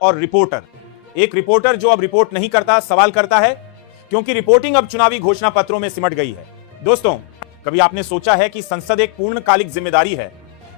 और रिपोर्टर। एक रिपोर्टर जो अब रिपोर्ट नहीं करता, सवाल करता है, क्योंकि रिपोर्टिंग अब चुनावी घोषणा पत्रों में सिमट गई है। दोस्तों, कभी आपने सोचा है कि संसद एक पूर्णकालिक जिम्मेदारी है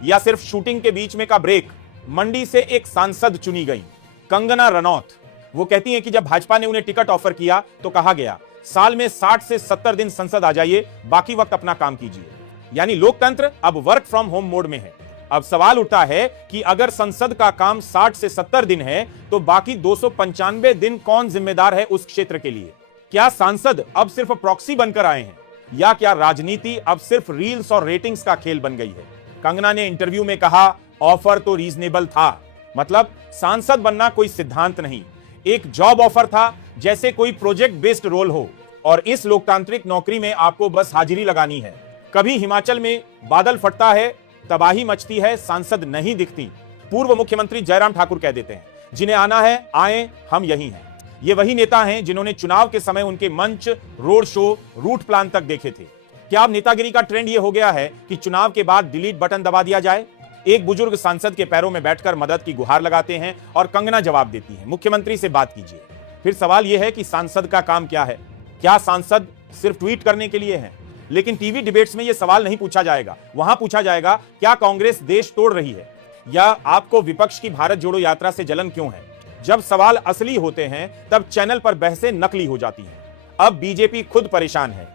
या सिर्फ शूटिंग के बीच में का ब्रेक? मंडी से एक सांसद चुनी गई, कंगना रनौत। वो कहती हैं कि जब भाजपा ने उन्हें टिकट ऑफर किया तो कहा गया साल में 60 से 70 दिन संसद आ जाइए, बाकी वक्त अपना काम कीजिए। यानी लोकतंत्र अब वर्क फ्रॉम होम मोड में है। अब सवाल उठता है कि अगर संसद का काम 60 से 70 दिन है तो बाकी 295 दिन कौन जिम्मेदार है उस क्षेत्र के लिए? क्या सांसद अब सिर्फ प्रॉक्सी बनकर आए हैं या क्या राजनीति अब सिर्फ रील्स और रेटिंग्स का खेल बन गई है? कंगना ने इंटरव्यू में कहा, ऑफर तो रीजनेबल था, मतलब सांसद बनना कोई सिद्धांत नहीं, एक जॉब ऑफर था, जैसे कोई प्रोजेक्ट बेस्ड रोल हो, और इस लोकतांत्रिक नौकरी में आपको बस हाजिरी लगानी है। कभी हिमाचल में बादल फटता है, तबाही मचती है, सांसद नहीं दिखती। पूर्व मुख्यमंत्री जयराम ठाकुर कह देते हैं, जिन्हें आना है आए, हम यही हैं। ये वही नेता हैं जिन्होंने चुनाव के समय उनके मंच, रोड शो, रूट प्लान तक देखे थे। क्या अब नेतागिरी का ट्रेंड ये हो गया है कि चुनाव के बाद डिलीट बटन दबा दिया जाए? एक बुजुर्ग सांसद के पैरों में बैठकर मदद की गुहार लगाते हैं और कंगना जवाब देती है, मुख्यमंत्री से बात कीजिए। फिर सवाल यह है कि सांसद का काम क्या है? क्या सांसद सिर्फ ट्वीट करने के लिए है? लेकिन टीवी डिबेट्स में यह सवाल नहीं पूछा जाएगा। वहां पूछा जाएगा, क्या कांग्रेस देश तोड़ रही है, या आपको विपक्ष की भारत जोड़ो यात्रा से जलन क्यों है? जब सवाल असली होते हैं तब चैनल पर बहसें नकली हो जाती हैं। अब बीजेपी खुद परेशान है,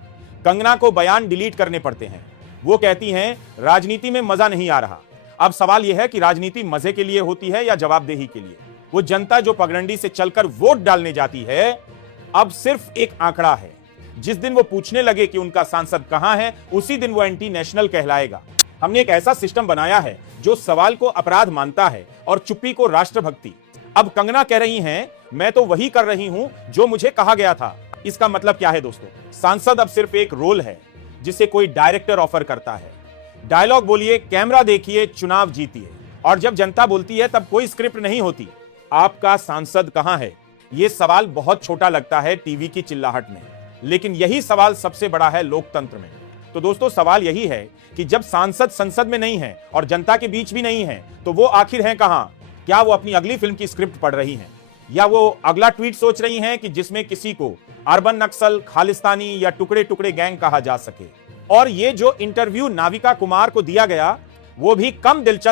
कंगना को बयान डिलीट करने पड़ते हैं। वो कहती हैं, राजनीति में मजा नहीं आ रहा। अब सवाल यह है कि राजनीति मजे के लिए होती है या जवाबदेही के लिए? वो जनता जो पगडंडी से चलकर वोट डालने जाती है, अब सिर्फ एक आंकड़ा है। जिस दिन वो पूछने लगे कि उनका सांसद कहां है, उसी दिन वो एंटी नेशनल कहलाएगा। हमने एक ऐसा सिस्टम बनाया है जो सवाल को अपराध मानता है और चुप्पी को राष्ट्रभक्ति। अब कंगना कह रही हैं, मैं तो वही कर रही हूं जो मुझे कहा गया था। इसका मतलब क्या है दोस्तों? सांसद अब सिर्फ एक रोल है जिसे कोई डायरेक्टर ऑफर करता है। डायलॉग बोलिए, कैमरा देखिए, चुनाव जीतिए। और जब जनता बोलती है तब कोई स्क्रिप्ट नहीं होती। आपका सांसद कहां है? यह सवाल बहुत छोटा लगता है टीवी की चिल्लाहट में, लेकिन यही सवाल सबसे बड़ा है लोकतंत्र में। तो दोस्तों, सवाल यही है कि जब सांसद संसद में नहीं है और जनता के बीच भी नहीं है, तो वो आखिर हैं कहां? क्या वो अपनी अगली फिल्म की स्क्रिप्ट पढ़ रही हैं, या वो अगला ट्वीट सोच रही हैं कि जिसमें किसी को अर्बन नक्सल, खालिस्तानी या टुकड़े टुकड़े गैंग कहा जा सके? और ये जो इंटरव्यू नाविका कुमार को दिया गया, वो भी कम दिलचस्प